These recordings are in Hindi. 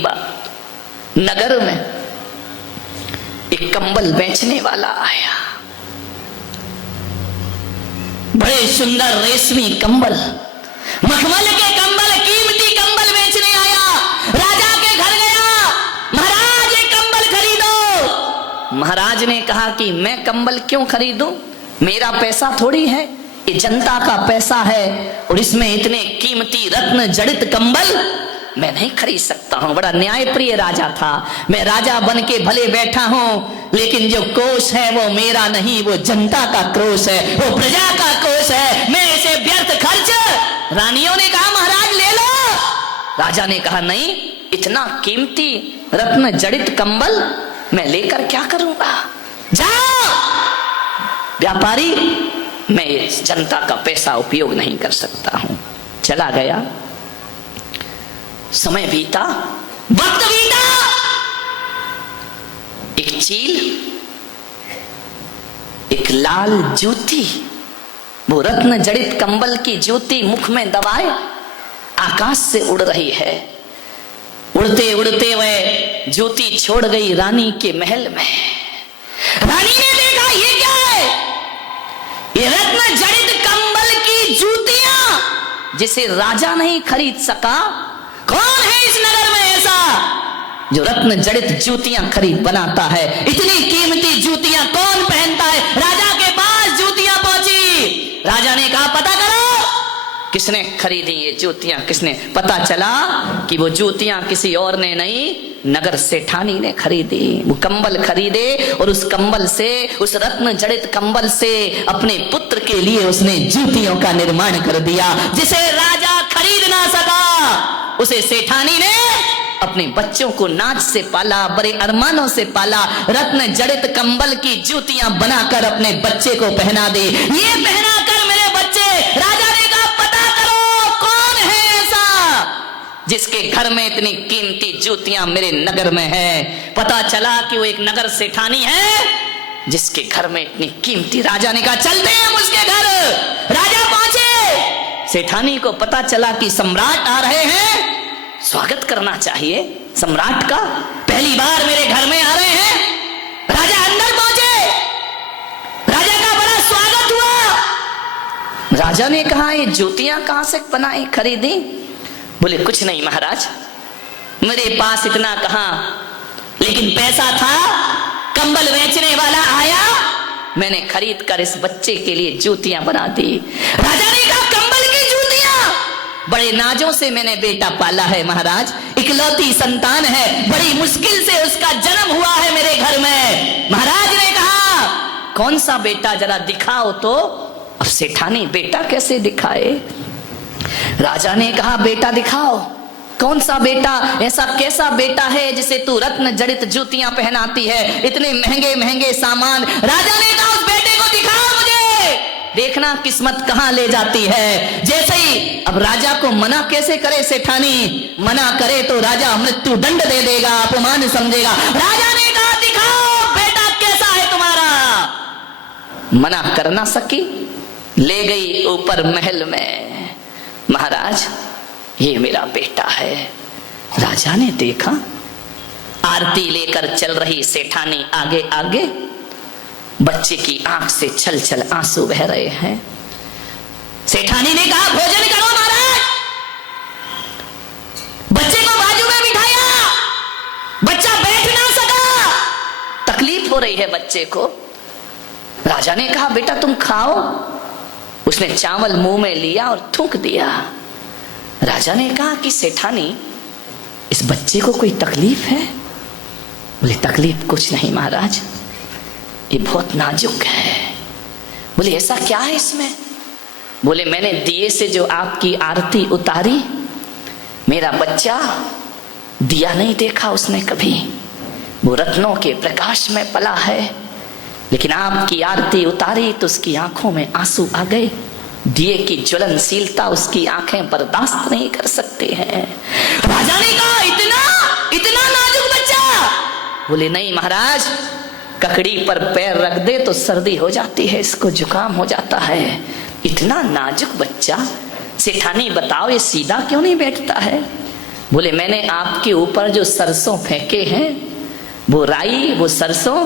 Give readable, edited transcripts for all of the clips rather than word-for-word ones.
एक बार नगर में एक कंबल बेचने वाला आया, बड़े सुंदर रेशमी कंबल, मखमल के कंबल, कीमती कंबल बेचने आया। राजा के घर गया, महाराज ये कंबल खरीदो। महाराज ने कहा कि मैं कंबल क्यों खरीदूं, मेरा पैसा थोड़ी है, ये जनता का पैसा है और इसमें इतने कीमती रत्न जड़ित कंबल मैं नहीं खरीद सकता हूं। बड़ा न्यायप्रिय राजा था। मैं राजा बन के भले बैठा हूं, लेकिन जो कोष है वो मेरा नहीं, वो जनता का कोष है, वो प्रजा का कोष है। मैं इसे व्यर्थ खर्च। रानियों ने कहा महाराज ले लो। राजा ने कहा नहीं, इतना कीमती रत्न जड़ित कंबल मैं लेकर क्या करूंगा। जाओ व्यापारी, मैं इस जनता का पैसा उपयोग नहीं कर सकता हूं। चला गया। समय बीता, वक्त बीता। एक चील, एक लाल जूती, वो रत्न जड़ित कंबल की जूती मुख में दबाए आकाश से उड़ रही है। उड़ते उड़ते वह जूती छोड़ गई रानी के महल में। रानी ने देखा ये क्या है, ये रत्न जड़ित कंबल की जूतियां जिसे राजा नहीं खरीद सका। कौन है इस नगर में ऐसा जो रत्न जड़ित जूतियां खरीद बनाता है। इतनी कीमती जूतियां कौन पहनता है। राजा के पास जूतियां पहुंची। राजा ने कहा पता करो किसने खरीदी ये जूतियां, किसने। पता चला कि वो जूतियां किसी और ने नहीं, नगर सेठानी ने खरीदी। वो कंबल खरीदे और उस कंबल से, उस रत्न जड़ित कंबल से अपने पुत्र के लिए उसने जूतियों का निर्माण कर दिया। जिसे राजा खरीद ना सका उसे सेठानी ने अपने बच्चों को नाच से पाला, बड़े अरमानों से पाला। रत्न जड़ित कंबल की जूतियां बनाकर अपने बच्चे को पहना दी। ये पहना कर मेरे बच्चे। राजा ने कहा पता करो कौन है ऐसा जिसके घर में इतनी कीमती जूतियां मेरे नगर में है। पता चला कि वो एक नगर सेठानी है जिसके घर में इतनी कीमती। राजा ने कहा चलते हैं उसके घर। राजा पहुंचे। सेठानी को पता चला कि सम्राट आ रहे हैं, स्वागत करना चाहिए सम्राट का। पहली बार मेरे घर में आ रहे हैं। राजा अंदर पहुंचे। राजा का बड़ा स्वागत हुआ। राजा ने कहा ये जूतियां कहां से बनाई, खरीदी। बोले कुछ नहीं महाराज, मेरे पास इतना कहां, लेकिन पैसा था। कंबल बेचने वाला आया, मैंने खरीद कर इस बच्चे के लिए जूतियां बना दी। राजा ने कहा कंबल की जूतियां, बड़े नाजों से मैंने बेटा पाला है महाराज, इकलौती संतान है, बड़ी मुश्किल से उसका जन्म हुआ है मेरे घर में। महाराज ने कहा कौन सा बेटा, जरा दिखाओ तो। अब सेठानी बेटा कैसे दिखाए। राजा ने कहा बेटा दिखाओ। कौन सा बेटा, ऐसा कैसा बेटा है जिसे तू रत्न जड़ित जूतियां पहनाती है, इतने महंगे महंगे सामान। राजा ने कहा उस बेटे को दिखाओ मुझे, देखना किस्मत कहां ले जाती है। जैसे ही अब राजा को मना कैसे करे सेठानी, मना करे तो राजा मृत्यु दंड दे देगा, अपमान समझेगा। राजा ने कहा दिखाओ बेटा कैसा है तुम्हारा। मना कर ना सकी, ले गई ऊपर महल में। महाराज ये मेरा बेटा है। राजा ने देखा आरती लेकर चल रही सेठानी आगे आगे, बच्चे की आंख से छल छल आंसू बह रहे हैं। सेठानी ने कहा भोजन करो महाराज। बच्चे को बाजू में बिठाया, बच्चा बैठ ना सका, तकलीफ हो रही है बच्चे को। राजा ने कहा बेटा तुम खाओ। उसने चावल मुंह में लिया और थूक दिया। राजा ने कहा कि सेठानी इस बच्चे को कोई तकलीफ है। बोले तकलीफ कुछ नहीं महाराज, ये बहुत नाजुक है। बोले ऐसा क्या है इसमें। बोले मैंने दिए से जो आपकी आरती उतारी, मेरा बच्चा दिया नहीं देखा उसने कभी, वो रत्नों के प्रकाश में पला है, लेकिन आपकी आरती उतारी तो उसकी आंखों में आंसू आ गए। दिए की ज्वलनशीलता उसकी आंखें बर्दाश्त नहीं कर सकते हैं। राजा ने कहा इतना इतना नाजुक बच्चा। बोले नहीं महाराज, ककड़ी पर पैर रख दे तो सर्दी हो जाती है, इसको जुकाम हो जाता है। इतना नाजुक बच्चा। सेठानी बताओ ये सीधा क्यों नहीं बैठता है। बोले मैंने आपके ऊपर जो सरसों फेंके हैं, वो राई वो सरसों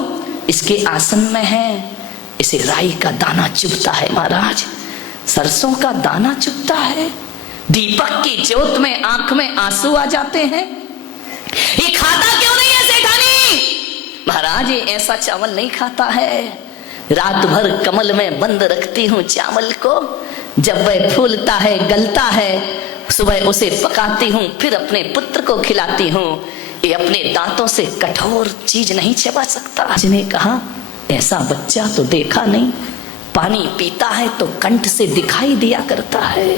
इसके आसन में है, इसे राई का दाना चुभता है महाराज, सरसों का दाना चुभता है। दीपक की ज्योत में आंख में आंसू आ जाते हैं। ये खाता क्यों नहीं है सेठानी? महाराज ये ऐसा चावल नहीं खाता है, रात भर कमल में बंद रखती हूँ चावल को, जब वह फूलता है गलता है सुबह उसे पकाती हूँ, फिर अपने पुत्र को खिलाती हूँ, ये अपने दांतों से कठोर चीज नहीं चबा सकता। जिसने कहा ऐसा बच्चा तो देखा नहीं, पानी पीता है तो कंठ से दिखाई दिया करता है,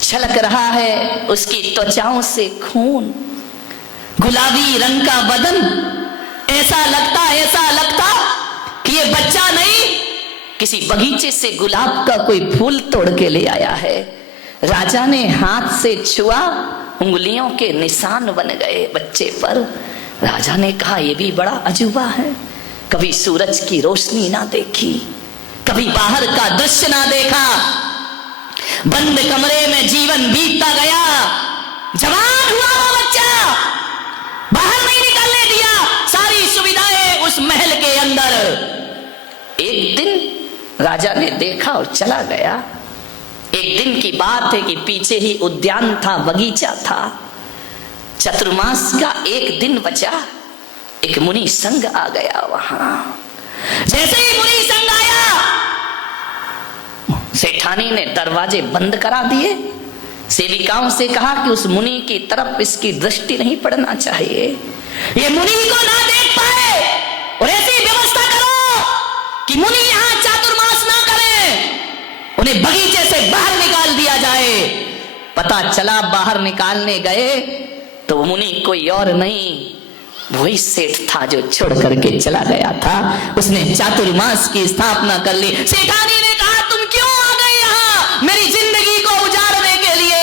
छलक रहा है उसकी त्वचाओं से खून, गुलाबी रंग का बदन, ऐसा लगता कि ये बच्चा नहीं किसी बगीचे से गुलाब का कोई फूल तोड़ के ले आया है। राजा ने हाथ से छुआ, उंगलियों के निशान बन गए बच्चे पर। राजा ने कहा ये भी बड़ा अजूबा है, कभी सूरज की रोशनी ना देखी, कभी बाहर का दृश्य ना देखा, बंद कमरे में जीवन बीतता गया, जवान हुआ वो बच्चा, बाहर नहीं निकलने दिया, सारी सुविधाएं उस महल के अंदर। एक दिन राजा ने देखा और चला गया। एक दिन की बात है कि पीछे ही उद्यान था, बगीचा था, चतुर्मास का एक दिन बचा, एक मुनि संघ आ गया वहां। जैसे ही मुनि संघ आया, सेठानी ने दरवाजे बंद करा दिए, सेविकाओं से कहा कि उस मुनि की तरफ इसकी दृष्टि नहीं पड़ना चाहिए, ये मुनि को ना देख पाए, और ऐसी व्यवस्था करो कि मुनि यहां चातुर्मास ना करें, उन्हें बगीचे से बाहर निकाल दिया जाए। पता चला बाहर निकालने गए तो मुनि कोई और नहीं, वही सेठ था जो छोड़ करके चला गया था, उसने चातुर्मास की स्थापना कर ली। सेठानी ने कहा तुम क्यों आ गए यहाँ मेरी जिंदगी को उजाड़ने के लिए?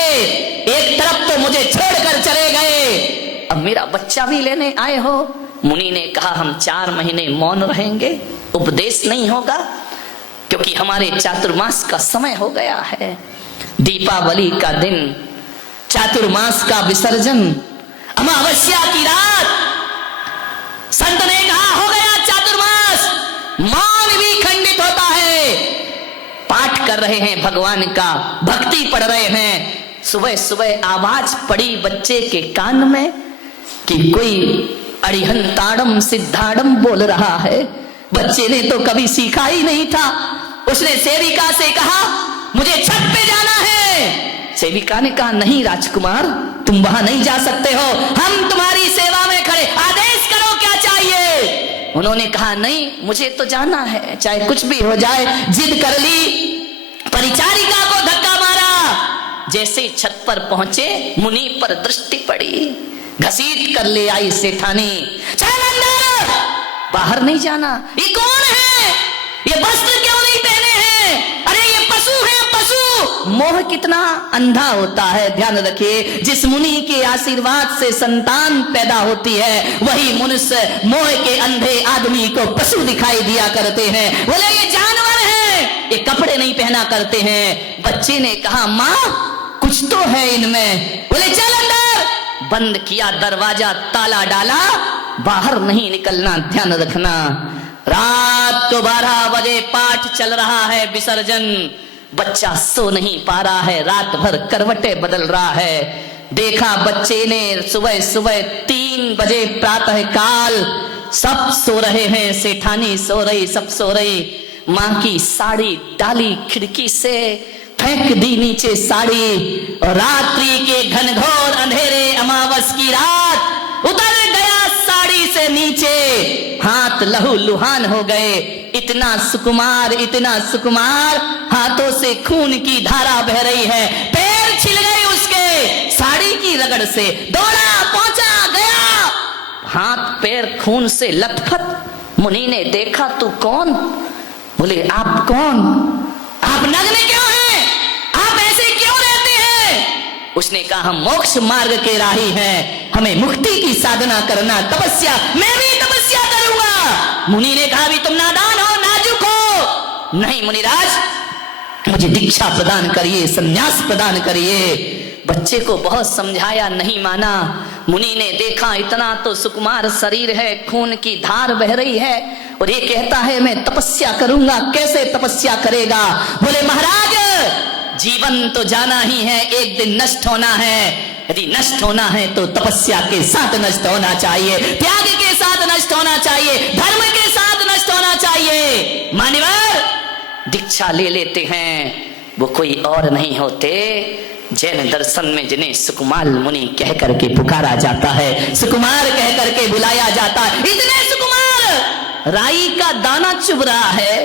एक तरफ तो मुझे छोड़कर चले गए, अब मेरा बच्चा भी लेने आए हो। मुनि ने कहा हम 4 महीने मौन रहेंगे, उपदेश नहीं होगा, क्योंकि हमारे चातुर्मास का समय हो गया है। दीपावली का दिन, चातुर्मास का विसर्जन, अमावस्या की रात, संत ने कहा हो गया चातुर्मास, मौन भी खंडित होता है। पाठ कर रहे हैं भगवान का, भक्ति पढ़ रहे हैं, सुबह सुबह आवाज पड़ी बच्चे के कान में कि कोई अड़िहंताड़म सिद्धाड़म बोल रहा है। बच्चे ने तो कभी सीखा ही नहीं था। उसने सेविका से कहा मुझे छत पे जाना है। सेविका ने कहा नहीं राजकुमार, तुम वहां नहीं जा सकते हो, हम तुम्हारी सेवा में खड़े, आदेश करो क्या चाहिए। उन्होंने कहा नहीं मुझे तो जाना है, चाहे कुछ भी हो जाए। जिद कर ली, परिचारिका को धक्का मारा। जैसे ही छत पर पहुंचे, मुनि पर दृष्टि पड़ी, घसीट कर ले आई सेठानी, चल अंदर, बाहर नहीं जाना। ये कौन है? ये वस्त्र क्यों नहीं पहने हैं? अरे ये पशु है, पशु। मोह कितना अंधा होता है, ध्यान रखिए। जिस मुनि के आशीर्वाद से संतान पैदा होती है, वही मनुष्य मोह के अंधे आदमी को पशु दिखाई दिया करते हैं। बोले ये जानवर है, ये कपड़े नहीं पहना करते हैं। बच्चे ने कहा माँ कुछ तो है इनमें। बोले चल अंदर। बंद किया दरवाजा, ताला डाला, बाहर नहीं निकलना, ध्यान रखना। रात को 12 बजे पाठ चल रहा है, विसर्जन। बच्चा सो नहीं पा रहा है, रात भर करवटें बदल रहा है। देखा बच्चे ने सुबह सुबह 3 बजे प्रातः काल, सब सो रहे हैं, सेठानी सो रही, सब सो रही। माँ की साड़ी डाली खिड़की से, फेंक दी नीचे साड़ी, और रात्रि के घनघोर अंधेरे अमावस की रात उतर गया साड़ी से नीचे। हाथ लहू लुहान हो गए। इतना सुकुमार, इतना सुकुमार, हाथों से खून की धारा बह रही है। पैर छिल गए उसके साड़ी की रगड़ से। दौड़ा, पहुंचा, गया, हाथ पैर खून से लथपथ। मुनि ने देखा तू कौन? बोले आप कौन? आप नग्न क्यों हैं? आप ऐसे क्यों रहते हैं? उसने कहा हम मोक्ष मार्ग के राही हैं, हमें मुक्ति की साधना करना, तपस्या, मैं भी तपस्या करूंगा। मुनि ने कहा भी तुम नादान हो, नाजुक हो। नहीं मुनिराज, मुझे दीक्षा प्रदान करिए, संन्यास प्रदान करिए। बच्चे को बहुत समझाया, नहीं माना। मुनि ने देखा इतना तो सुकुमार शरीर है, खून की धार बह रही है, और ये कहता है मैं तपस्या करूंगा। कैसे तपस्या करेगा? बोले महाराज जीवन तो जाना ही है, एक दिन नष्ट होना है। यदि नष्ट होना है तो तपस्या के साथ नष्ट होना चाहिए, त्याग के साथ नष्ट होना चाहिए, धर्म के साथ नष्ट होना चाहिए। मान्यवर दीक्षा ले लेते हैं, वो कोई और नहीं होते, जैन दर्शन में जिन्हें सुकुमार मुनि कह करके पुकारा जाता है, सुकुमार कह करके बुलाया जाता है। इतने सुकुमार, राई का दाना चुभ रहा है,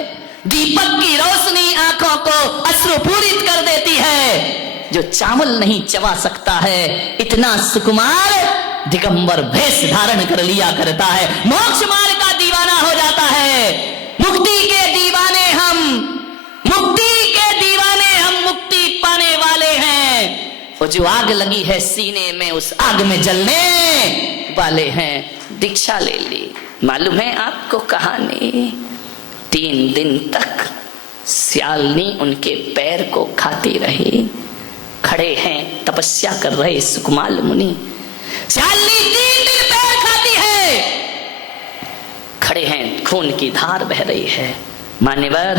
दीपक की रोशनी आंखों को अश्रुपूरित कर देती है, जो चावल नहीं चबा सकता है, इतना सुकुमार दिगंबर भेष धारण कर लिया करता है, मोक्ष मार्ग का दीवाना हो जाता है। मुक्ति के दीवाने हम, मुक्ति के दीवाने हम, मुक्ति पाने वाले हैं। वो जो आग लगी है सीने में, उस आग में जलने वाले हैं। दीक्षा ले ली। मालूम है आपको कहानी? 3 दिन तक सियालनी उनके पैर को खाती रही। खड़े हैं, तपस्या कर रहे सुकुमार मुनि, सियालनी 3 दिन पैर खाती है। खड़े हैं, खून की धार बह रही है। मान्यवर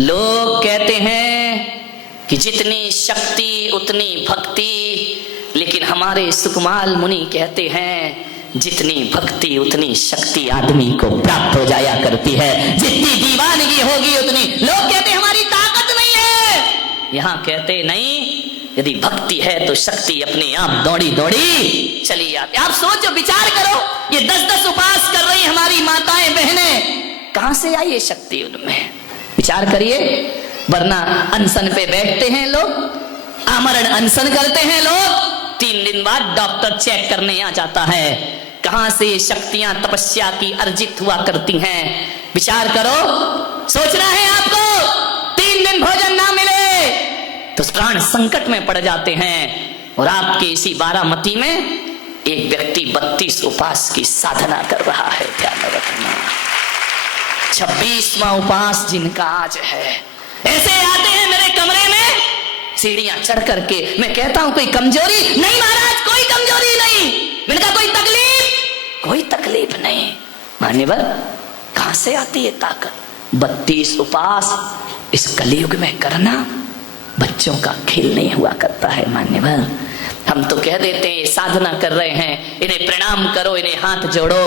लोग कहते हैं कि जितनी शक्ति उतनी भक्ति, लेकिन हमारे सुकुमार मुनि कहते हैं जितनी भक्ति उतनी शक्ति आदमी को प्राप्त हो जाया करती है। जितनी दीवानगी होगी उतनी, लोग कहते हमारी ताकत नहीं है, यहां कहते नहीं, यदि भक्ति है तो शक्ति अपने आप दौड़ी दौड़ी चली आती। आप सोचो, विचार करो, ये 10-10 उपास कर रही हमारी माताएं बहनें, कहां से आई ये शक्ति उनमें? विचार करिए। वरना अनशन पे बैठते हैं लोग, आमरण अनशन करते हैं लोग, 3 दिन बाद डॉक्टर चेक करने आ जाता है, कहां से ये शक्तियां तपस्या की अर्जित हुआ करती हैं। विचार करो, सोचना है आपको। 3 दिन भोजन ना मिले तो प्राण संकट में पड़ जाते हैं। और आपके इसी बारामती में एक व्यक्ति 32 उपास की साधना कर रहा है। ध्यान रखना, 26वां उपास जिनका आज है। ऐसे आते हैं मेरे कमरे में सीढ़ियां चढ़ करके। मैं कहता हूं कोई कमजोरी नहीं महाराज, कोई कमजोरी नहीं। मैंने कहा कोई तकलीफ? कोई तकलीफ नहीं। मान्यवर कहां से आती है ताकत? 32 उपास इस कलयुग में करना बच्चों का खेल नहीं हुआ करता है। मान्यवर हम तो कह देते हैं साधना कर रहे हैं, इन्हें प्रणाम करो, इन्हें हाथ जोड़ो,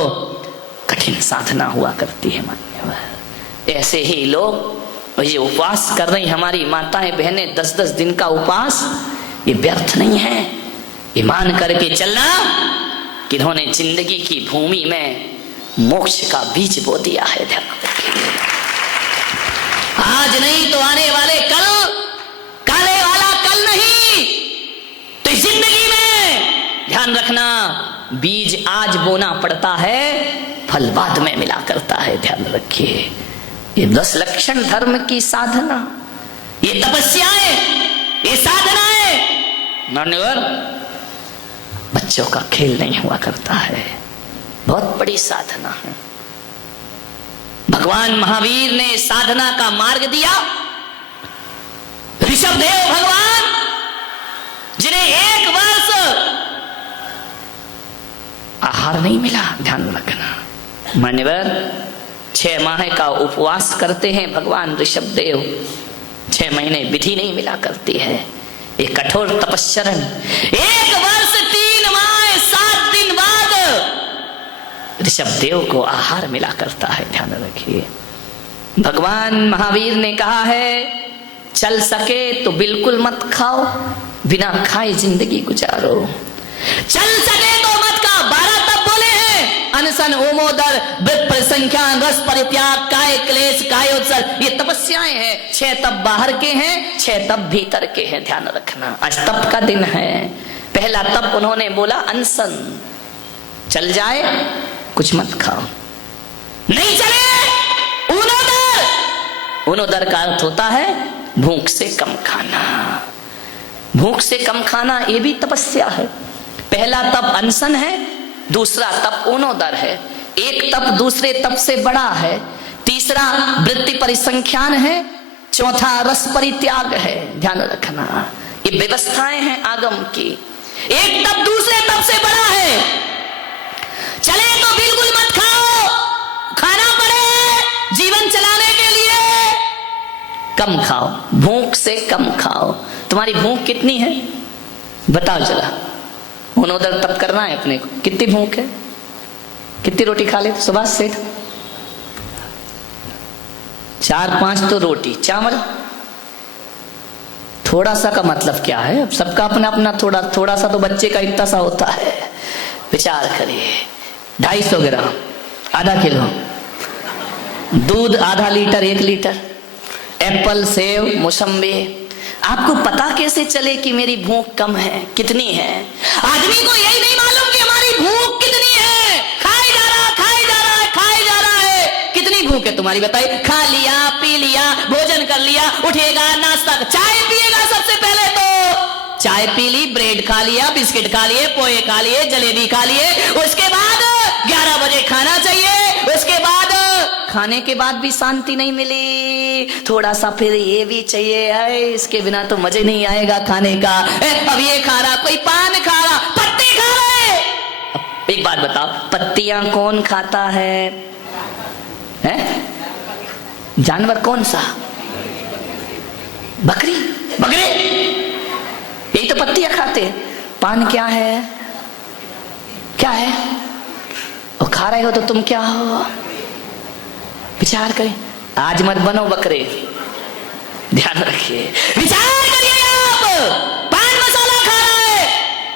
कठिन साधना हुआ करती है। मान्यवर ऐसे ही लोग ये उपवास कर रही हमारी माताएं बहनें, 10-10 दिन का उपवास, ये व्यर्थ नहीं है। ये मान करके चलना कि इन्होंने जिंदगी की भूमि में मोक्ष का बीज बो दिया है। ध्यान रखिए, आज नहीं तो आने वाले कल, काले वाला कल नहीं तो जिंदगी में। ध्यान रखना, बीज आज बोना पड़ता है, फल बाद में मिला करता है। ध्यान रखिए, ये 10 लक्षण धर्म की साधना, ये तपस्याएं, ये साधनाएं मान्यवर बच्चों का खेल नहीं हुआ करता है, बहुत बड़ी साधना है। भगवान महावीर ने साधना का मार्ग दिया। ऋषभदेव भगवान जिन्हें 1 वर्ष आहार नहीं मिला, ध्यान रखना मान्यवर, 6 माह का उपवास करते हैं भगवान ऋषभदेव, 6 महीने विधि नहीं मिला करती है। एक कठोर तपस्चरण 1 वर्ष 3 माह 7 दिन बाद ऋषभदेव को आहार मिला करता है। ध्यान रखिए, भगवान महावीर ने कहा है चल सके तो बिल्कुल मत खाओ, बिना खाए जिंदगी गुजारो। चल सके तो मत खाओ, 12 तप बोले हैं, अनशन, ओमोदर, व्रत, परिसंख्या, रस परित्याग, काय क्लेश, कायोत्सर्ग, ये तपस्याएं हैं। 6 तप बाहर के हैं, 6 तप भीतर के हैं। ध्यान रखना, आज तप का दिन है। पहला तप उन्होंने बोला अनशन, चल जाए कुछ मत खाओ, नहीं चले ऊनोदर। ऊनोदर का अर्थ होता है भूख से कम खाना। भूख से कम खाना ये भी तपस्या है। पहला तप अनशन है, दूसरा तप ऊनोदर है। एक तप दूसरे तप से बड़ा है, तीसरा वृत्ति परिसंख्यान है, चौथा रस परित्याग है। ध्यान रखना, ये व्यवस्थाएं हैं आगम की। एक तप दूसरे तप से बड़ा है। चले तो बिल्कुल मत खाओ, खाना पड़े जीवन चलाने के लिए कम खाओ, भूख से कम खाओ। तुम्हारी भूख कितनी है बताओ जरा, उधर तप करना है अपने को। कितनी भूख है, कितनी रोटी खा ले सुभाष सेठ? 4-5 तो रोटी, चावल थोड़ा सा का मतलब क्या है? अब सबका अपना अपना थोड़ा सा तो बच्चे का इतना सा होता है। विचार करिए, 250 ग्राम, आधा किलो दूध, आधा लीटर, 1 लीटर, एप्पल, सेव, मौसम्बी। आपको पता कैसे चले कि मेरी भूख कम है, कितनी है? आदमी को यही नहीं मालूम कि हमारी भूख कितनी है। खाए जा रहा है, खाए जा रहा है। कितनी भूख है तुम्हारी बताइए? खा लिया, पी लिया, भोजन कर लिया, उठेगा, नाश्ता, चाय पिएगा। सबसे पहले तो चाय पी ली, ब्रेड खा लिया, बिस्किट खा लिए, पोहे खा लिए, जलेबी खा लिए। उसके बाद 11 बजे खाना चाहिए। उसके बाद खाने के बाद भी शांति नहीं मिली, थोड़ा सा फिर ये भी चाहिए है, इसके बिना तो मजे नहीं आएगा खाने का। अब ये खा रहा, कोई पान खा रहा, पत्ते खा रहे। अब एक बात बताओ, पत्तियां कौन खाता है? जानवर कौन सा? बकरी, बकरे, यही तो पत्तियां खाते हैं। पान क्या है? क्या है? और खा रहे हो तो तुम क्या हो? विचार करें, आज मत बनो बकरे, ध्यान रखिए। विचार करिए, आप पान मसाला खा रहे हैं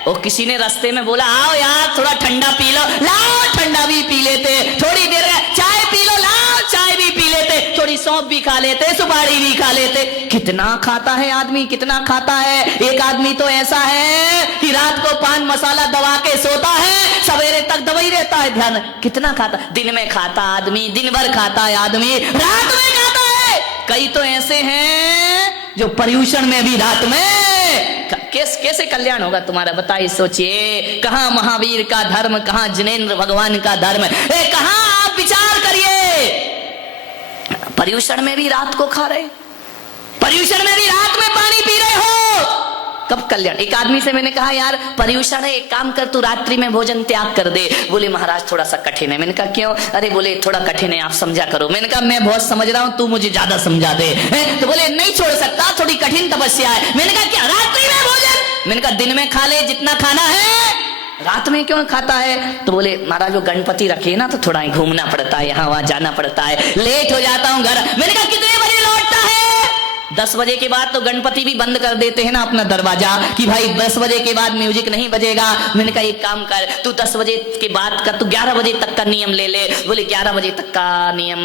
और किसी ने रास्ते में बोला आओ यार थोड़ा ठंडा पी लो, लाओ ठंडा भी पी लेते। थोड़ी देर चाय पी लो, लाओ चाय भी पी लेते। थोड़ी सौंफ भी खा लेते, सुपारी भी खा लेते। कितना खाता है आदमी, कितना खाता है? एक आदमी तो ऐसा है कि रात को पान मसाला दबा के सोता है, सवेरे तक दबा ही रहता है। ध्यान, कितना खाता? दिन में खाता आदमी, दिन भर खाता है आदमी, रात में खाता है। कई तो ऐसे हैं जो पर्यूषण में भी रात में। कैसे कल्याण होगा तुम्हारा बताइए, सोचिए। कहां महावीर का धर्म, कहां जिनेंद्र भगवान का धर्म, कहां? आप विचार करिए। पर्यूषण में भी रात को खा रहे, पर्यूषण में भी रात में पानी पी रहे हो, कब कल्याण? एक आदमी से मैंने कहा यार पर्यूषण है, एक काम कर तू रात्रि में भोजन त्याग कर दे। बोले महाराज थोड़ा सा कठिन है। मैंने कहा क्यों? अरे बोले थोड़ा कठिन है, आप समझा करो। मैंने कहा मैं बहुत समझ रहा हूं, तू मुझे ज्यादा समझा दे। तो बोले नहीं छोड़ सकता, थोड़ी कठिन तपस्या है। मैंने कहा क्या? रात्रि में भोजन? मैंने कहा दिन में खा ले जितना खाना है, रात में क्यों खाता है? तो बोले महाराज वो गणपति रखे ना तो थोड़ा घूमना पड़ता है, यहाँ वहां जाना पड़ता है, लेट हो जाता हूँ घर। मैंने कहा कितने बजे लौटता है? 10 बजे के बाद तो गणपति भी बंद कर देते हैं ना अपना दरवाजा कि भाई 10 बजे के बाद म्यूजिक नहीं बजेगा। मैंने कहा एक काम कर, तू 10 बजे के बाद का तू 11 बजे तक का नियम ले ले। बोले 11 बजे तक का नियम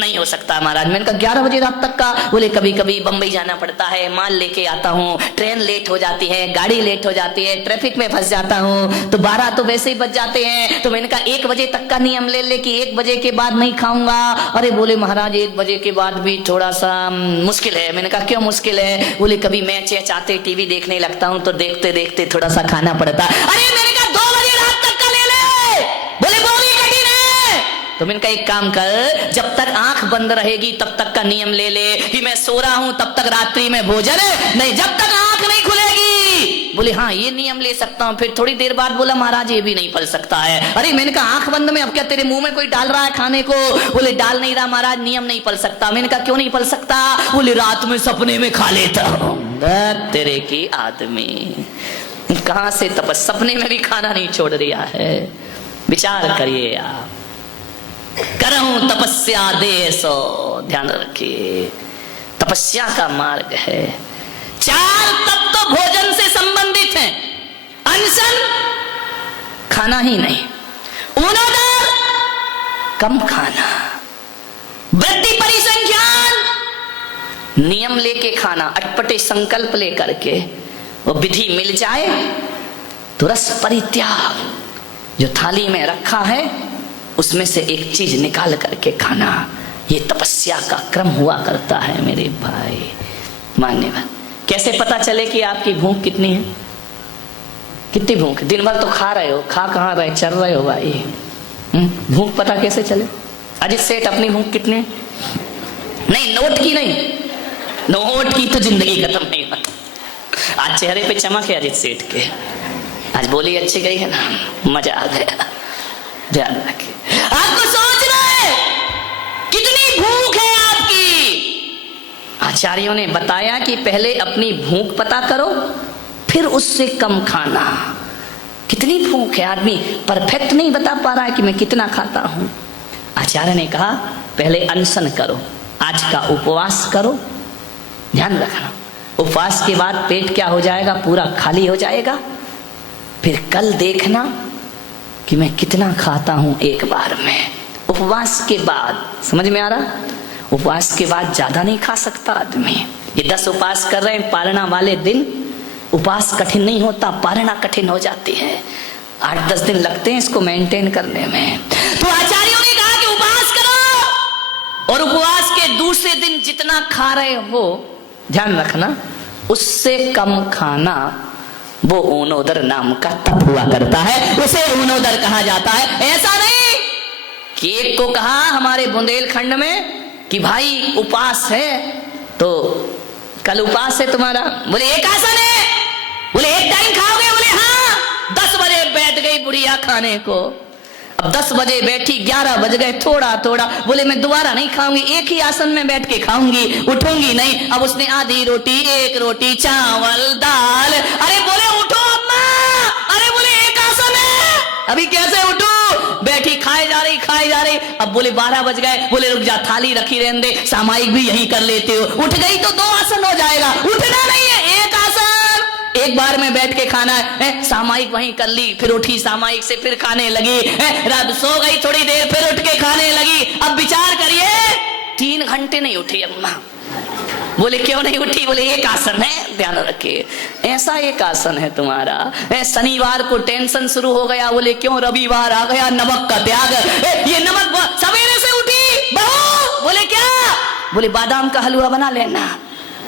नहीं हो सकता महाराज। मैंने कहा 11 बजे रात तक का? बोले कभी कभी बंबई जाना पड़ता है, माल लेके आता हूँ, ट्रेन लेट हो जाती है, गाड़ी लेट हो जाती है, ट्रैफिक में फंस जाता हूँ, तो 12 तो वैसे ही बज जाते हैं। तो मैंने कहा 1 बजे तक का नियम ले ले कि 1 बजे के बाद नहीं खाऊंगा। अरे बोले महाराज 1 बजे के बाद भी थोड़ा सा मुश्किल है। मैंने कहा क्यों मुश्किल है? बोले कभी मैच चाहते टीवी देखने लगता हूं तो देखते देखते थोड़ा सा खाना पड़ता। अरे मैंने कहा 2 बजे रात तक का ले ले। बोले वो भी कठिन है। तो मैंने कहा एक काम कर, जब तक आंख बंद रहेगी तब तक का नियम ले ले कि मैं सो रहा हूं तब तक रात्रि में भोजन नहीं, जब तक आंख नहीं खुलेगी। बोले हाँ ये नियम ले सकता हूं। फिर थोड़ी देर बाद बोला महाराज ये भी नहीं फल सकता है। अरे मैंने कहा आंख बंद में अब क्या तेरे मुंह में कोई डाल रहा है खाने को? बोले डाल नहीं रहा महाराज, नियम नहीं फल सकता। मैंने कहा क्यों नहीं फल सकता? बोले रात में सपने में खा लेता हूं। तेरे की आदमी कहां से तपस, सपने में भी खाना नहीं छोड़ दिया है। विचार करिए आप। करहूं तपस्या दे सो, ध्यान रखिए तपस्या का मार्ग है। 4 तप तो भोजन से संबंधित हैं। अनशन खाना ही नहीं, उनोदर कम खाना, वृत्ति परिसंख्यान नियम लेके खाना, अटपटे संकल्प लेकर के। वो विधि मिल जाए तो रस परित्याग, जो थाली में रखा है उसमें से एक चीज निकाल करके खाना, ये तपस्या का क्रम हुआ करता है मेरे भाई। मान्यवर कैसे पता चले कि आपकी भूख कितनी है? कितनी भूख? दिन भर तो खा रहे हो, खा कहाँ रहे, चल रहे हो भाई। भूख पता कैसे चले? अजित सेठ अपनी भूख कितनी? नहीं नोट की नहीं, नोट की तो जिंदगी खत्म नहीं होती। आज चेहरे पे चमक है अजीत सेठ के, आज बोली अच्छी गई है ना, मजा आ गया। ध्यान रखिए, आपको सोचना है कितनी भूख है आपकी। आचार्यों ने बताया कि पहले अपनी भूख पता करो, फिर उससे कम खाना। कितनी भूख है, आदमी परफेक्ट नहीं बता पा रहा है कि मैं कितना खाता हूं। आचार्य ने कहा पहले अनशन करो, आज का उपवास करो। ध्यान रखना, उपवास के बाद पेट क्या हो जाएगा, पूरा खाली हो जाएगा। फिर कल देखना कि मैं कितना खाता हूं एक बार में। उपवास के बाद, समझ में आ रहा, उपवास के बाद ज्यादा नहीं खा सकता आदमी। ये 10 उपवास कर रहे हैं, पारणा वाले दिन उपवास कठिन नहीं होता, पारणा कठिन हो जाती है। 8-10 दिन लगते हैं इसको मेंटेन करने में। तो आचार्यों ने कहा कि उपवास करो, और उपवास के दूसरे दिन जितना खा रहे हो, ध्यान रखना, उससे कम खाना। वो ऊनोदर नाम का तप हुआ करता है, उसे ऊनोदर कहा जाता है। ऐसा नहीं कि एक को कहा हमारे बुंदेलखंड में कि भाई उपवास है, तो कल उपवास है तुम्हारा, बोले एक आसन है, बोले एक टाइम खाओगे, बोले हाँ। 10 बजे बैठ गई बुढ़िया खाने को। अब 10 बजे बैठी, 11 बज गए, थोड़ा थोड़ा, बोले मैं दोबारा नहीं खाऊंगी, एक ही आसन में बैठ के खाऊंगी, उठूंगी नहीं। अब उसने आधी रोटी, 1 रोटी, चावल, दाल। अरे बोले उठो अम्मा, अरे बोले एक आसन है, अभी कैसे उठो। बैठी खाए जा रही, खाए जा रही। अब बोले 12 बज गए, बोले रुक जा, थाली रखी रहने दे, सामायिक भी यहीं कर लेते हो। उठ गई तो 2 आसन हो जाएगा, उठना नहीं है, एक आसन, एक बार में बैठ के खाना है। सामायिक वहीं कर ली, फिर उठी सामायिक से, फिर खाने लगी। रात सो गई थोड़ी देर, फिर उठ के खाने लगी। अब विचार करिए, 3 घंटे नहीं उठी अम्मा। बोले क्यों नहीं उठी, बोले एक आसन है, ध्यान रखिए, ऐसा एक आसन है तुम्हारा। शनिवार को टेंशन शुरू हो गया, बोले क्यों, रविवार आ गया, नमक का त्याग। ये नमक, सवेरे से उठी बहू, बोले क्या, बोले बादाम का हलवा बना लेना।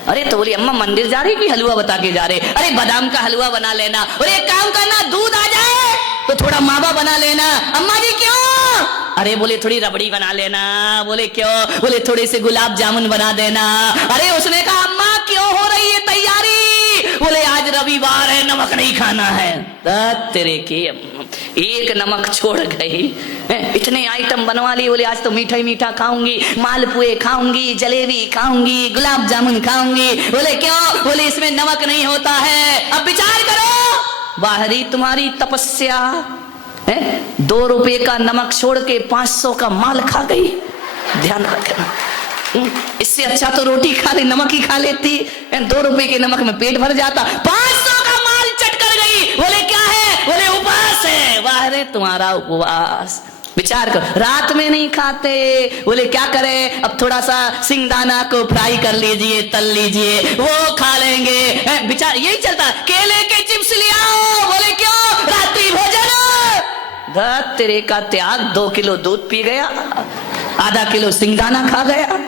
अरे तो बोली अम्मा मंदिर जा रही कि हलवा बता के जा रहे। अरे बादाम का हलवा बना लेना। और एक काम करना, दूध आ जाए तो थोड़ा मावा बना लेना। अम्मा जी क्यों, अरे बोले थोड़ी रबड़ी बना लेना। बोले क्यों, बोले थोड़े से गुलाब जामुन बना देना। अरे उसने कहा अम्मा क्यों हो रही है तैयारी, बोले आज रविवार है, नमक नहीं खाना है। तेरे के एक नमक छोड़ गई, इतने आइटम बनवा लिए। बोले आज तो मीठा ही मीठा खाऊंगी, मालपुए खाऊंगी, जलेबी खाऊंगी, गुलाब जामुन खाऊंगी। बोले क्यों, बोले इसमें नमक नहीं होता है। अब विचार करो, बाहरी तुम्हारी तपस्या, 2 रुपए का नमक छोड़ के 500 का माल खा गई। ध्यान रखना, इससे अच्छा तो रोटी खा ले, नमक ही खा लेती। 2 रुपए के नमक में पेट भर जाता, 500 का माल चट कर गई। बोले क्या है, बोले उपवास है। वाह रे तुम्हारा उपवास। विचार करो, रात में नहीं खाते, बोले क्या करें, अब थोड़ा सा सिंगदाना को फ्राई कर लीजिए, तल लीजिए, वो खा लेंगे। विचार यही चलता, केले के चिप्स ले आओ, बोले क्यों, रात्रि भोजन। तेरे का त्याग, 2 किलो दूध पी गया, आधा किलो सिंगदाना खा गया।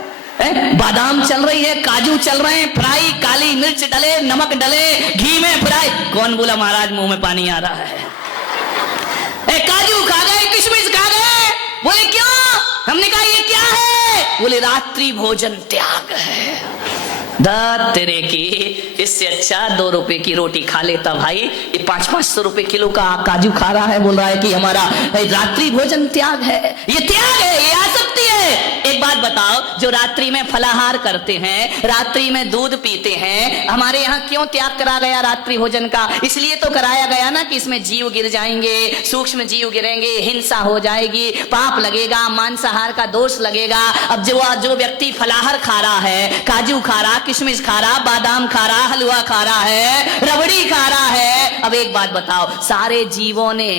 बादाम चल रही है, काजू चल रहे हैं, फ्राई, काली मिर्च डले, नमक डले, घी में फ्राई। कौन बोला महाराज मुंह में पानी आ रहा है। काजू खा गए, किशमिश खा गए। बोले क्यों, हमने कहा ये क्या है, बोले रात्रि भोजन त्याग है। तेरे की, इससे अच्छा 2 रुपए की रोटी खा लेता भाई। ये 500-500 रुपए किलो का काजू खा रहा है, बोल रहा है कि हमारा रात्रि भोजन त्याग है। ये त्याग है, ये आसक्ति है। एक बात बताओ, जो रात्रि में फलाहार करते हैं, रात्रि में दूध पीते हैं, हमारे यहाँ क्यों त्याग करा गया रात्रि भोजन का? इसलिए तो कराया गया ना कि इसमें जीव गिर जाएंगे, सूक्ष्म जीव गिरेंगे, हिंसा हो जाएगी, पाप लगेगा, मांसाहार का दोष लगेगा। अब जो व्यक्ति फलाहार खा रहा है, काजू खा रहा, किशमिश खा रहा, बादाम खा रहा, हलवा खा रहा है, रबड़ी खा रहा है। अब एक बात बताओ, सारे जीवों ने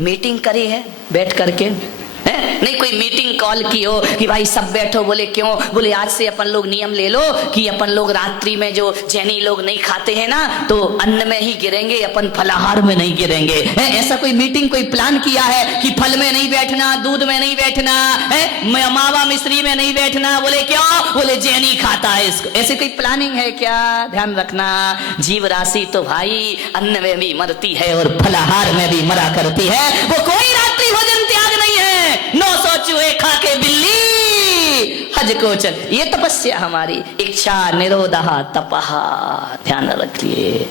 मीटिंग करी है बैठ करके? नहीं कोई मीटिंग कॉल की हो कि भाई सब बैठो। बोले क्यों? बोले आज से अपन लोग नियम ले लो कि अपन लोग रात्रि में, जो जैनी लोग नहीं खाते हैं ना, तो अन्न में ही गिरेंगे, अपन फलाहार में नहीं गिरेंगे। ऐसा कोई मीटिंग, कोई प्लान किया है कि फल में नहीं बैठना, दूध में नहीं बैठना, मावा मिश्री में नहीं बैठना? बोले क्यों? बोले जैनी खाता है इसको। ऐसी कोई प्लानिंग है क्या? ध्यान रखना, जीव राशि तो भाई अन्न में भी मरती है और फलाहार में भी मरा करती है। वो कोई रात्रि भोजन त्याग नहीं है। 900 चूहे खा के बिल्ली हज को चल। ये तपस्या हमारी, इच्छा निरोधा तपहा, ध्यान रखिए।